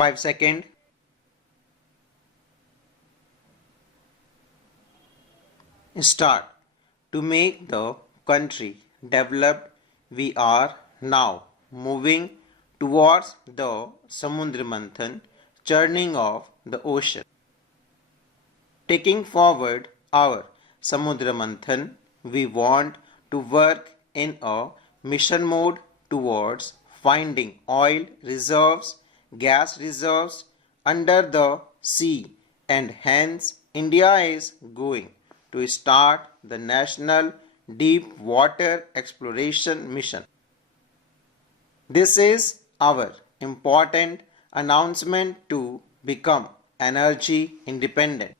5 seconds. Start. To make the country developed, we are now moving towards the Samudra Manthan, churning of the ocean. Taking forward our Samudra Manthan, we want to work in a mission mode towards finding oil reserves, gas reserves under the sea, and hence India is going to start the National Deep Water Exploration Mission. This is our important announcement to become energy independent.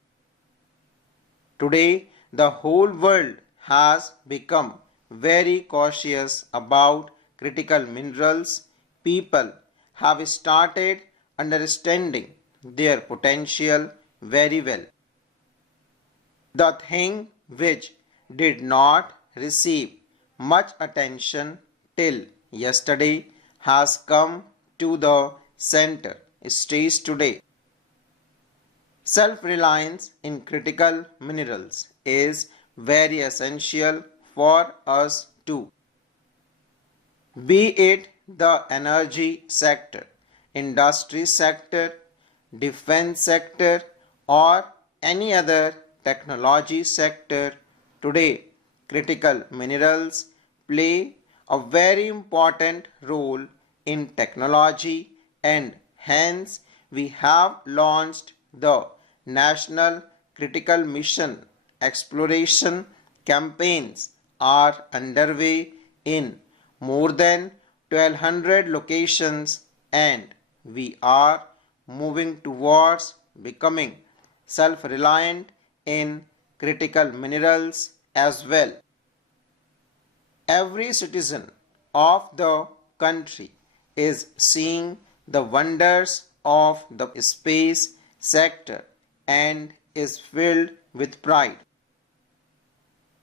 Today, the whole world has become very cautious about critical minerals. People have started understanding their potential very well. The thing which did not receive much attention till yesterday has come to the center stage today. Self-reliance in critical minerals is very essential for us too. Be it the energy sector, industry sector, defense sector, or any other technology sector, today critical minerals play a very important role in technology, and hence we have launched the National Critical Mission. Exploration campaigns are underway in more than 1200 locations, and we are moving towards becoming self-reliant in critical minerals as well. Every citizen of the country is seeing the wonders of the space sector and is filled with pride.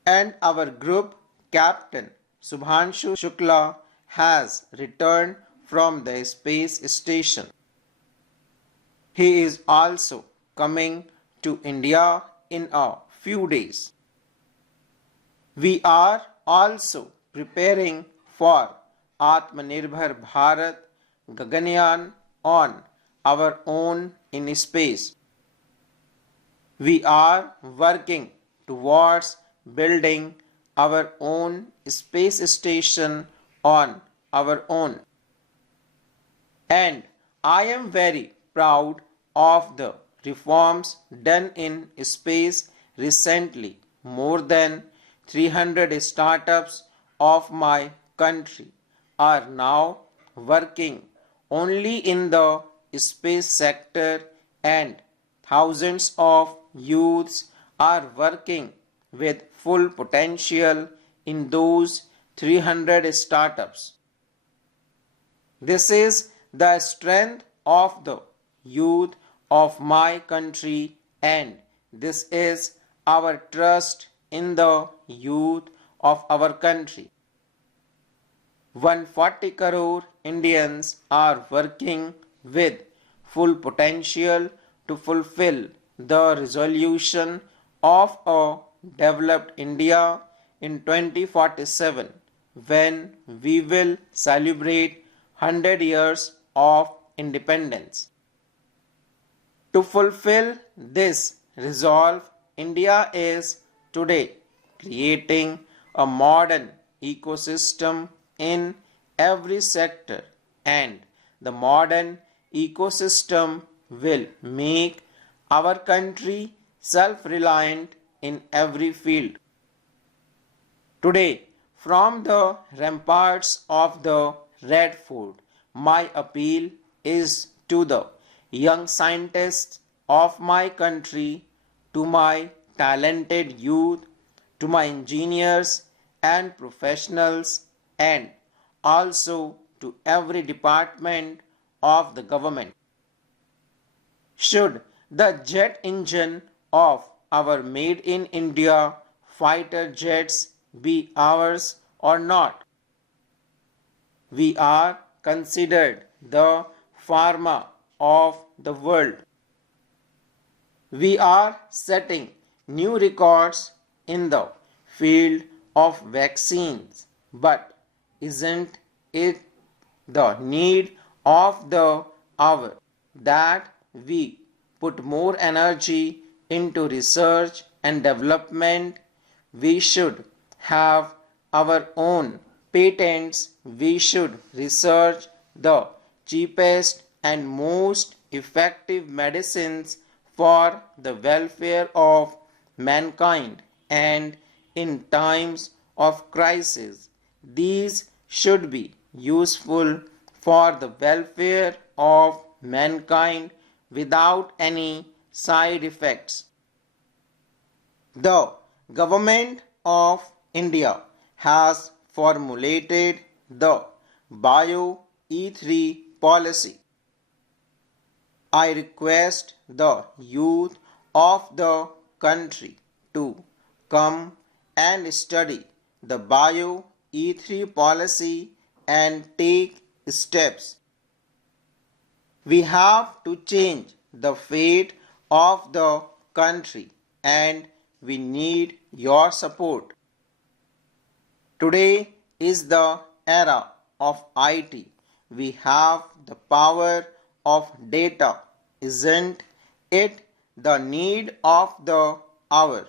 And our group captain Subhanshu Shukla has returned from the space station. He is also coming to India in a few days. We are also preparing for Atmanirbhar Bharat Gaganyaan on our own in space. We are working towards building our own space station on our own. And I am very proud of the reforms done in space recently. More than 300 startups of my country are now working only in the space sector, and thousands of youths are working with full potential in those 300 startups. This is the strength of the youth of my country, and this is our trust in the youth of our country. 140 crore Indians are working with full potential to fulfill the resolution of a developed India in 2047, when we will celebrate 100 years of independence. To fulfill this resolve, India is today creating a modern ecosystem in every sector, and the modern ecosystem will make our country self-reliant in every field. Today, from the ramparts of the Red Fort, my appeal is to the young scientists of my country, to my talented youth, to my engineers and professionals, and also to every department of the government. Should the jet engine of our Made in India fighter jets be ours or not? We are considered the pharma of the world. We are setting new records in the field of vaccines, but isn't it the need of the hour that we put more energy into research and development? We should have our own patents. We should research the cheapest and most effective medicines for the welfare of mankind, and in times of crisis these should be useful for the welfare of mankind without any side effects. The government of India has formulated the Bio E3 policy. I request the youth of the country to come and study the Bio E3 policy and take steps. We have to change the fate of the country and we need your support. Today is the era of IT. We have the power of data. Isn't it the need of the hour?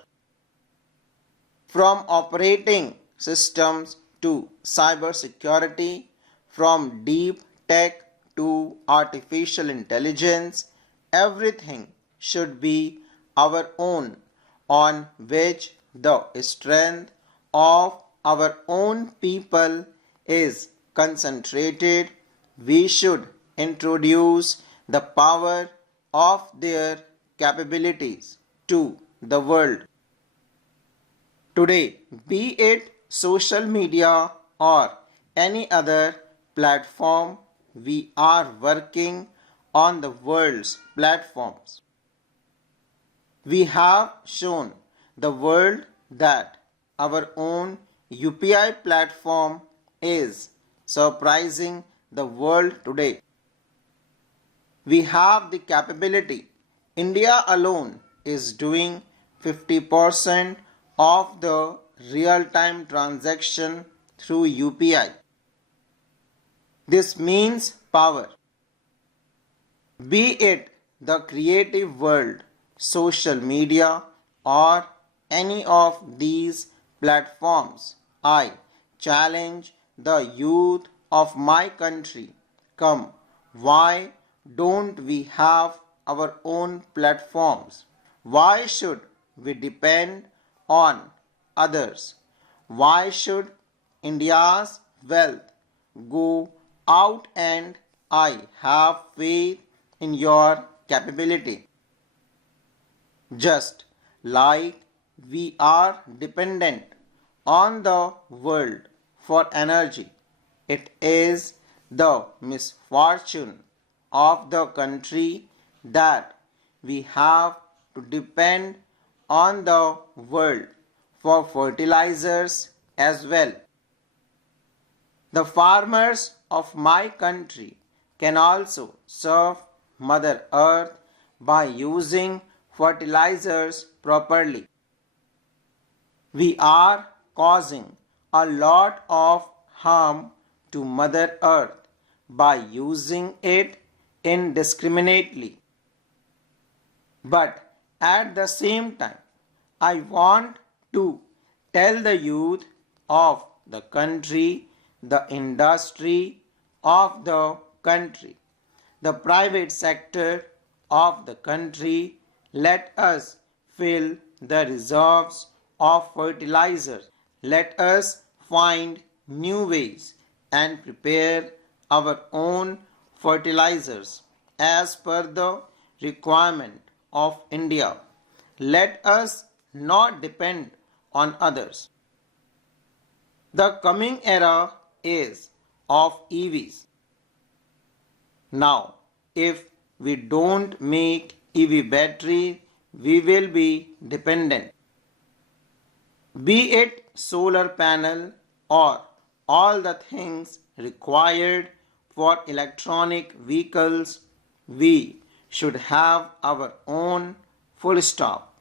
From operating systems to cybersecurity, from deep tech to artificial intelligence, everything should be our own, on which the strength of our own people is concentrated. We should introduce the power of their capabilities to the world. Today, be it social media or any other platform, we are working on the world's platforms. We have shown the world that our own UPI platform is surprising the world today. We have the capability. India alone is doing 50% of the real-time transaction through UPI. This means power. Be it the creative world, social media, or any of these platforms, I challenge the youth of my country. Come, why don't we have our own platforms? Why should we depend on others? Why should India's wealth go out? And I have faith in your capability. Just like we are dependent on the world for energy, it is the misfortune of the country that we have to depend on the world for fertilizers as well. The farmers of my country can also serve Mother Earth by using fertilizers properly. We are causing a lot of harm to Mother Earth by using it indiscriminately. But at the same time, I want to tell the youth of the country, the industry of the country, the private sector of the country, let us fill the reserves of fertilizers. Let us find new ways and prepare our own fertilizers as per the requirement of India. Let us not depend on others. The coming era is of EVs. Now, if we don't make EV battery, we will be dependent. Be it solar panel or all the things required for electronic vehicles, We should have our own full stop.